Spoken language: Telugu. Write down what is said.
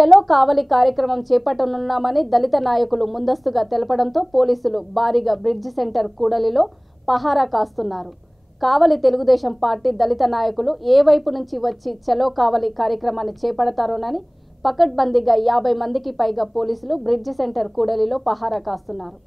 చలో కావలి కార్యక్రమం చేపట్టనున్నామని దళిత నాయకులు ముందస్తుగా తెలపడంతో పోలీసులు భారీగా బ్రిడ్జ్ సెంటర్ కూడలిలో పహారా కాస్తున్నారు. కావలి తెలుగుదేశం పార్టీ దళిత నాయకులు ఏ వైపు నుంచి వచ్చి చలో కావలి కార్యక్రమాన్ని చేపడతారోనని పకడ్బందీగా 50 మందికి పైగా పోలీసులు బ్రిడ్జ్ సెంటర్ కూడలిలో పహారా కాస్తున్నారు.